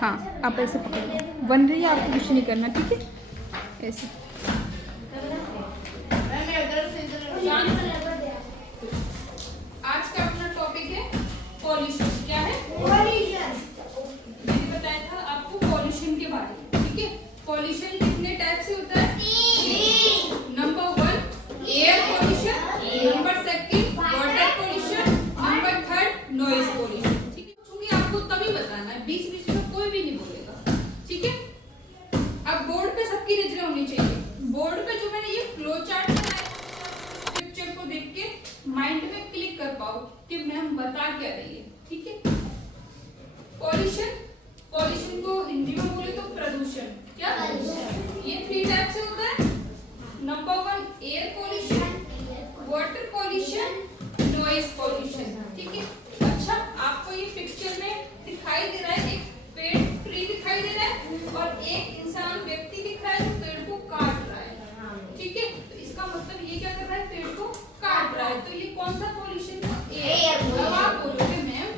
हाँ, आप ऐसे पकड़ लो, बन रही है, आपको कुछ नहीं करना, ठीक है, ऐसे। आज का अपना टॉपिक है पॉल्यूशन। क्या है? पॉल्यूशन। मैंने बताया था आपको पॉल्यूशन के बारे में, ठीक है। पॉल्यूशन कितने टाइप से होता है? Number 1 air pollution, number 2 water pollution, number 3 noise pollution, ठीक है। क्योंकि आपको तभी बताना है, बीच बीच में कोई भी नहीं बोलेगा, ठीक है। अब बोर्ड पे सबकी नजरें होनी चाहिए। बोर्ड पे जो मैंने ये फ्लो चार्ट बनाया, पिक्चर को देख के माइंड में क्लिक कर पाओ कि मैम बता क्या रही है, ठीक है। पॉल्यूशन, पॉल्यूशन को हिंदी में बोले तो प्रदूषण। क्या? ये 3 टाइप से होता है। Number 1 air pollution, water pollution, noise pollution, ठीक है। अच्छा, आपको ये पिक्चर में दिखाई दे रहा है, एक पेड़ ट्री दिखाई दे रहा है और एक इंसान व्यक्ति दिख रहा है जो पेड़ को काट रहा है, ठीक है। तो इसका मतलब ये क्या कर रहा है? पेड़ को काट रहा है। तो ये कौन सा पॉल्यूशन है? एयर। अब आप बोलोगे मैम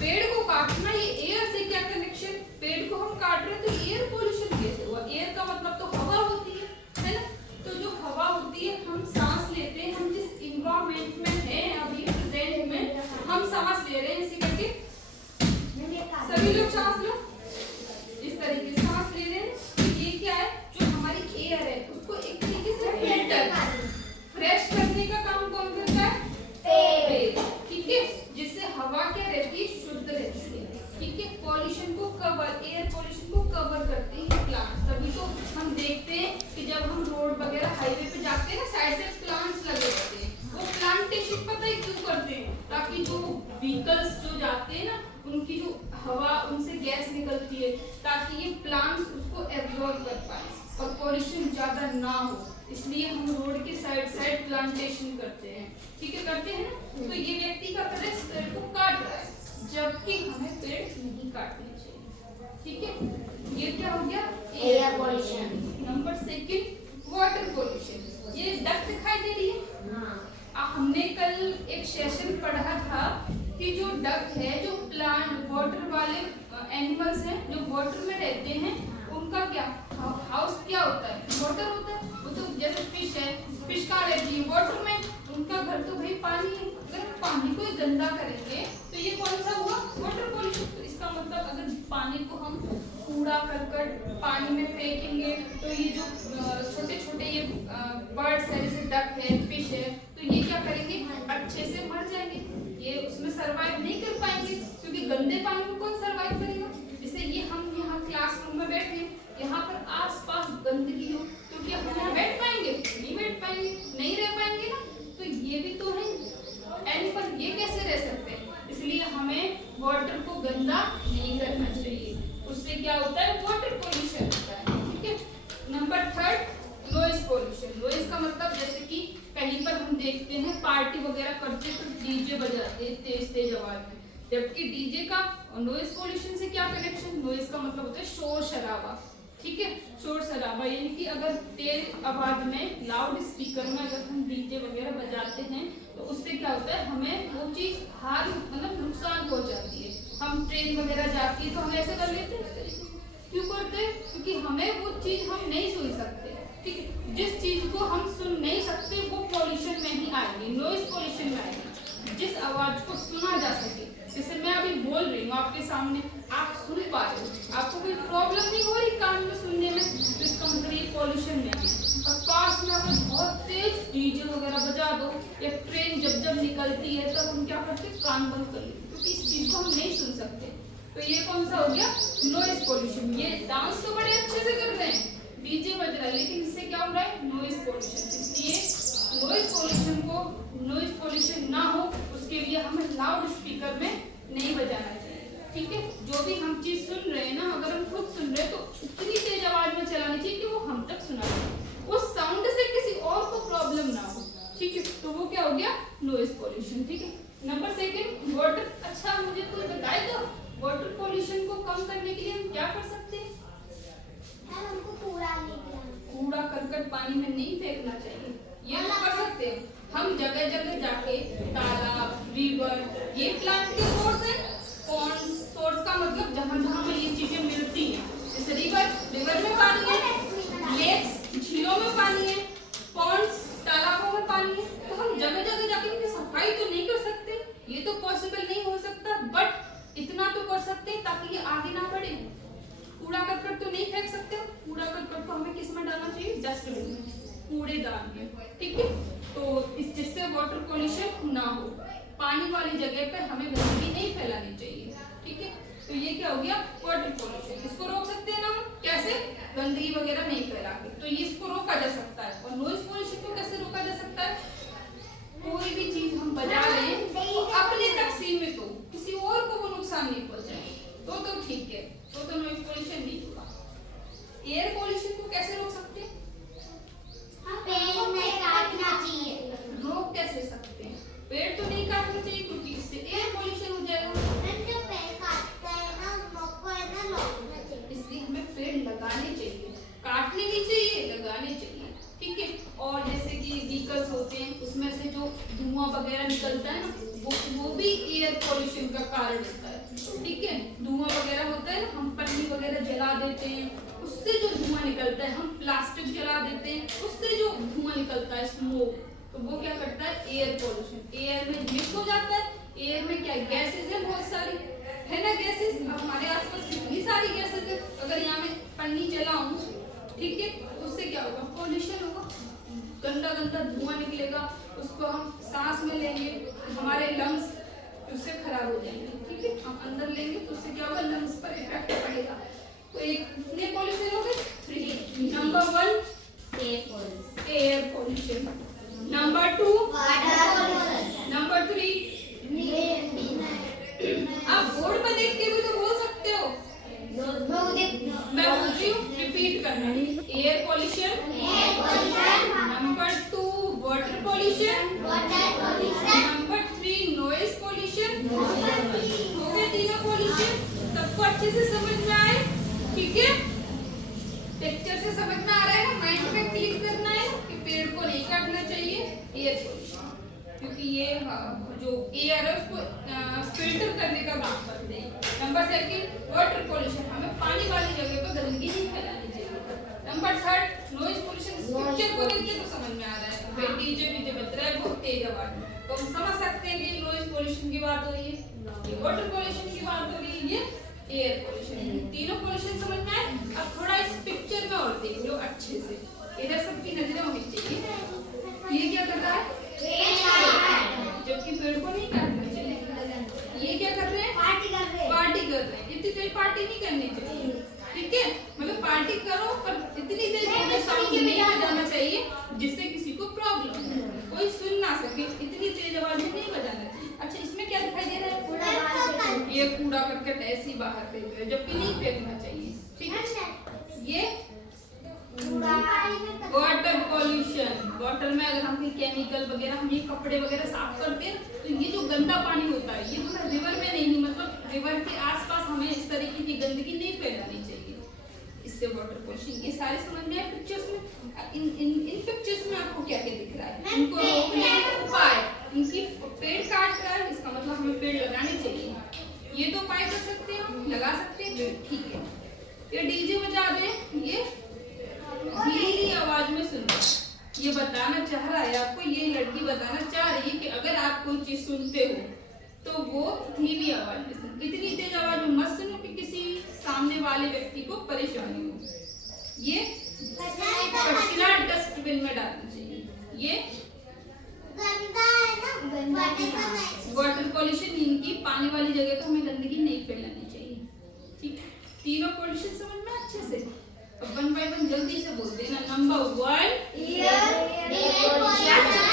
पेड़ को काटना, ये एयर से क्या कनेक्शन? पेड़ को हम काट रहे हैं तो एयर पॉल्यूशन कैसे हुआ? एयर का मतलब तो हवा होती है ना। तो जो हवा होती है हम सांस लेते हैं, हम जिस एनवायरनमेंट में हैं अभी प्रेजेंट में, हम सांस ले रहे हैं, इसी करके सभी लोग सांस लो, इस तरीके से सांस ले रहे हैं। तो ये क्या है? जो हमारी एयर है उसको एक तरीके से फिल्टर, फ्रेश करने का काम कौन करता है? पेड़, ठीक है। जिससे हवा क्या रहती है? शुद्ध रहती है, ठीक है। पॉल्यूशन को कवर, एयर पॉल्यूशन को कवर करते हैं प्लांट। तभी तो हम देखते हैं कि जब हम रोड वगैरह हाईवे पे जाते हैं ना, साइड से प्लांट्स लगे होते हैं। वो प्लांटेशन पता है क्यों करते हैं? ताकि जो व्हीकल्स जो जाते हैं ना, उनकी जो हवा, उनसे गैस निकलती है, ताकि ये प्लांट्स उसको एब्जॉर्ब कर पाए और पॉल्यूशन ज्यादा ना हो। इसलिए हम रोड के साइड प्लांटेशन करते हैं, ठीक है, करते हैं ना। तो ये व्यक्ति का तरह पेड़ को काट रहा है, जबकि हमें पेड़ नहीं काटने चाहिए, ठीक है। ये क्या हो गया? Air pollution. Number 2 water pollution. ये डक दिखाई दे रही है? हमने कल एक सेशन पढ़ा था कि जो डक है, जो प्लांट वाटर वाले एनिमल्स हैं जो वाटर में रहते हैं, उनका क्या हाउस क्या होता है? वाटर होता है। वो तो जैसे फिश है, फिश कहाँ रहती है? वाटर में। उनका घर तो भाई पानी है। अगर हम पानी को गंदा करेंगे तो ये कौन सा हुआ? Water pollution. तो इसका मतलब अगर पानी को हम कूड़ा करकट पानी में फेंकेंगे तो ये जो छोटे छोटे ये बर्ड्स है, जैसे डक है, फिश है, तो ये क्या करेंगे? अच्छे से मर जाएंगे, ये उसमें सरवाइव नहीं कर पाएंगे, क्योंकि गंदे पानी में कौन सरवाइव करेगा? जैसे ये हम यहाँ क्लासरूम में बैठे हैं, यहाँ पर आसपास गंदगी हो, क्योंकि हम यहाँ बैठ पाएंगे? नहीं बैठ पाएंगे, नहीं रह पाएंगे ना। तो ये भी तो है एनिमल, ये कैसे रह सकते हैं? इसलिए हमें वाटर को गंदा नहीं करना चाहिए। उससे क्या होता है? वाटर पॉल्यूशन होता है, ठीक है। Number 3 noise pollution. नॉइज का मतलब जैसे कि कहीं पर हम देखते हैं पार्टी वगैरह करते तो डीजे बजाते हैं तेज तेज आवाज में, जबकि डीजे का नॉइज पॉल्यूशन से क्या कनेक्शन? नॉइज का मतलब होता है शोर शराबा, ठीक है। शोर शराबा यानी कि अगर तेज आवाज में लाउड स्पीकर में अगर हम डीजे वगैरह बजाते हैं तो उससे क्या होता है? हमें वो चीज हार मतलब नुकसान पहुंचाती है। हम ट्रेन वगैरह जाती है तो हम ऐसे कर लेते हैं, क्यों करते हैं? क्योंकि हमें वो चीज हम नहीं सुन सकते, ठीक है। जिस चीज को हम सुन नहीं सकते वो पॉल्यूशन में ही आएगी, नॉइज पॉल्यूशन में आएगी। जिस आवाज को सुना जा सके, जैसे मैं अभी बोल रही हूँ आपके सामने, आप सुन पा रहे हो, आपको कोई प्रॉब्लम नहीं हो रही कान में सुनने में, तो इसका मतलब ये पॉल्यूशन नहीं है। और पास में अगर बहुत तेज डीजे वगैरह बजा दो, या ट्रेन जब जब निकलती है तब हम क्या करते हैं? कान बंद कर लेते, क्योंकि इस चीज को हम नहीं सुन सकते। तो ये कौन सा हो गया? Noise pollution. ये डांस तो बड़े अच्छे से कर रहे हैं, डीजे बज रहा है, लेकिन इससे क्या हो रहा है? Noise pollution. इसलिए नॉइज पॉल्यूशन को, नॉइज पॉल्यूशन ना हो उसके लिए हमें लाउड स्पीकर में नहीं बजाना चाहिए, ठीक है। जो भी हम चीज सुन रहे हैं ना, अगर हम खुद सुन रहे हैं तो इतनी तेज आवाज में चलानी चाहिए कि वो हम तक सुना दे, उस साउंड से किसी और को प्रॉब्लम ना हो, ठीक है। तो वो क्या हो गया? नॉइज पॉल्यूशन, ठीक है। Number 2 water. अच्छा, मुझे कोई बताए तो वाटर पॉल्यूशन को कम करने के लिए हम क्या कर सकते हैं? हमको कूड़ा करकट पानी में नहीं फेंकना चाहिए, ये तो कर सकते हैं। हम जगह जगह जाके तालाब, रिवर, ये प्लांट के सोर्स है। कौन सोर्स का मतलब जहाँ जहाँ में ये चीजें मिलती नहीं फेंक सकते हो, कूड़ा करकट को हमें किस में डालना चाहिए, डस्टबिन में, कूड़ेदान में, ठीक है। तो इस जिससे वाटर पॉल्यूशन ना हो, पानी वाली जगह पे हमें गंदगी नहीं फैलानी चाहिए, ठीक है। तो ये क्या हो गया, वाटर पॉल्यूशन। इसको रोक सकते हैं ना हम, कैसे, गंदगी वगैरह नहीं फैला के, तो ये इसको रोका जा सकता है। और नॉइज पॉल्यूशन को कैसे रोका जा सकता है, कोई भी चीज हम बजा लें तो अपने तक सीमित हो, किसी और को वो नुकसान नहीं पहुंचाए, तो ठीक है, तो नॉइज पॉल्यूशन नहीं होगा। एयर पॉल्यूशन को कैसे रोक सकते हैं, पेड़ नहीं काटना चाहिए। रोक कैसे सकते हैं, पेड़ तो नहीं काटना चाहिए क्योंकि इससे एयर पॉल्यूशन हो जाएगा। जो पेड़ काटता है ना उसको है ना रोकना चाहिए। इसलिए हमें पेड़ लगाने चाहिए, काटने नहीं चाहिए, लगाने चाहिए, ठीक है। और जैसे कि व्हीकल्स होते हैं उसमें से जो धुआं वगैरह निकलता है ना, वो भी एयर पॉल्यूशन का कारण होता है, ठीक है। धुआं वगैरह होता है ना, हम पन्नी वगैरह जला देते हैं, उससे जो धुआं निकलता है, हम प्लास्टिक जला देते हैं, उससे जो धुआं निकलता है, स्मोक, तो वो क्या करता है, एयर पॉल्यूशन, एयर में मिक्स हो जाता है। एयर में क्या गैसेज है, बहुत सारी है ना गैसेज, हमारे आसपास कितनी सारी गैसेज है। अगर यहाँ में पन्नी जलाऊं, ठीक है, उससे क्या होगा, पॉल्यूशन होगा, गंदा गंदा धुआं निकलेगा, उसको हम सांस में लेंगे, हमारे लंग्स उससे खराब हो जाएंगे, ठीक है। हम अंदर लेंगे तो उससे क्या होगा, लंग्स पर इफेक्ट पड़ेगा। तो एक कितने पॉल्यूशन हो गए, 3। Number 1 air pollution, number 2 number 3। आप बोर्ड पर देख के भी तो बोल सकते हो, मैं बोल रही हूँ, रिपीट करना। Air pollution, number 2 water pollution, number 3 noise pollution. हो गए तीनों पॉल्यूशन, सबको अच्छे से समझ में आए, ठीक है। पिक्चर से समझ में आ रहा है ना, माइंड पे क्लिक करना है कि पेड़ को नहीं काटना चाहिए, एयर पॉल्यूशन, क्योंकि ये जो एयर है उसको फिल्टर करने का काम करते हैं। नंबर 2 वाटर पॉल्यूशन, हमें पानी वाली जगह पर गंदगी नहीं फैलानी चाहिए। नंबर 3 नॉइज पॉल्यूशन, पिक्चर को देख के तो समझ में आ रहा है, भाई डीजे बज रहा है बहुत तेज आवाज में, तो हम समझ सकते हैं कि नॉइज पॉल्यूशन की बात हो रही है, वाटर पॉल्यूशन की बात हो रही है, ये एयर पॉल्यूशन। तीनों पॉल्यूशन समझ में आए। अब थोड़ा इस पिक्चर में और देख लो अच्छे से, इधर सबकी नजरें होनी चाहिए। ये क्या कर रहा है, जबकि पेड़ को नहीं काटना चाहिए। ये क्या कर रहे हैं, पार्टी कर रहे हैं। इतनी देर पार्टी नहीं करनी चाहिए, ठीक है। मतलब पार्टी करो पर इतनी देर साउंड नहीं बजाना चाहिए जिससे किसी को प्रॉब्लम हो, कोई सुन ना सके, इतनी तेज आवाज में नहीं बजाना चाहिए। अच्छा, इसमें क्या दिखाई दे रहा है, ये कूड़ा करकट ऐसे ही बाहर फेंक रहे हैं, जबकि नहीं फेंकना चाहिए, ठीक है। ये वाटर पॉल्यूशन, वाटर में अगर हम केमिकल वगैरह, हम ये कपड़े वगैरह साफ करते हैं तो ये जो गंदा पानी होता है, ये हमें रिवर में नहीं, मतलब रिवर के आसपास हमें इस तरीके की गंदगी नहीं फैलानी चाहिए, इससे वाटर पॉल्यूशन। ये सारे समझ में आए पिक्चर्स में। इन पिक्चर्स में आपको क्या क्या दिख रहा है, इनको रोकने के उपाय, इनकी पेड़ काट रहा है, इसका मतलब हमें पेड़ लगाने चाहिए, ये तो उपाय कर सकते हैं, हम लगा सकते हैं, ठीक है। ये डीजे बजा रहे हैं, ये धीमी आवाज में सुनो, ये बताना चाह रहा है आपको, ये लड़की बताना चाह रही है कि अगर आप कोई चीज सुनते हो तो वो धीमी आवाज में सुनो, इतनी तेज आवाज में मत सुनो कि किसी सामने वाले व्यक्ति को परेशानी हो। ये कचरा डस्टबिन में डालना चाहिए। ये गंदा है ना, वाटर पॉल्यूशन, इनकी पानी वाली जगह तो हमें गंदगी नहीं फैलानी चाहिए, ठीक है। तीनों पॉल्यूशन समझ में अच्छे से, अब 1 बाय 1 जल्दी से बोल देना। नंबर 1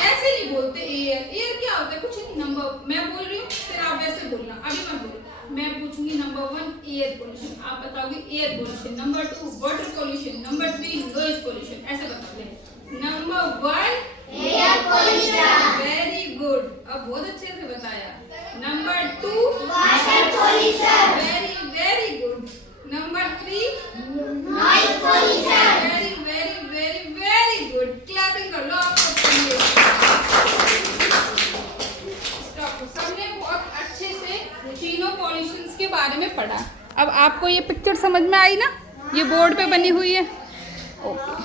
ऐसे नहीं बोलते, एयर क्या होता है, कुछ नहीं। नंबर मैं बोल रही हूँ, फिर आप वैसे बोलना, अभी मत बोलो, मैं पूछूंगी। नंबर 1 एयर पॉल्यूशन, आप बताओगे air pollution. Number 2 water pollution, number 3 noise pollution, ऐसे बताओगे। Number 1 air pollution, very good, अब बहुत अच्छे से बताया। Number 2 water pollution, very good. Number 3 noise pollution, very good. Clapping कर लो आप सबके लिए। स्टॉप। सबने बहुत अच्छे से तीनों पॉल्यूशंस के बारे में पढ़ा। अब आपको ये पिक्चर समझ में आई ना, ये बोर्ड पे बनी हुई है, ओके।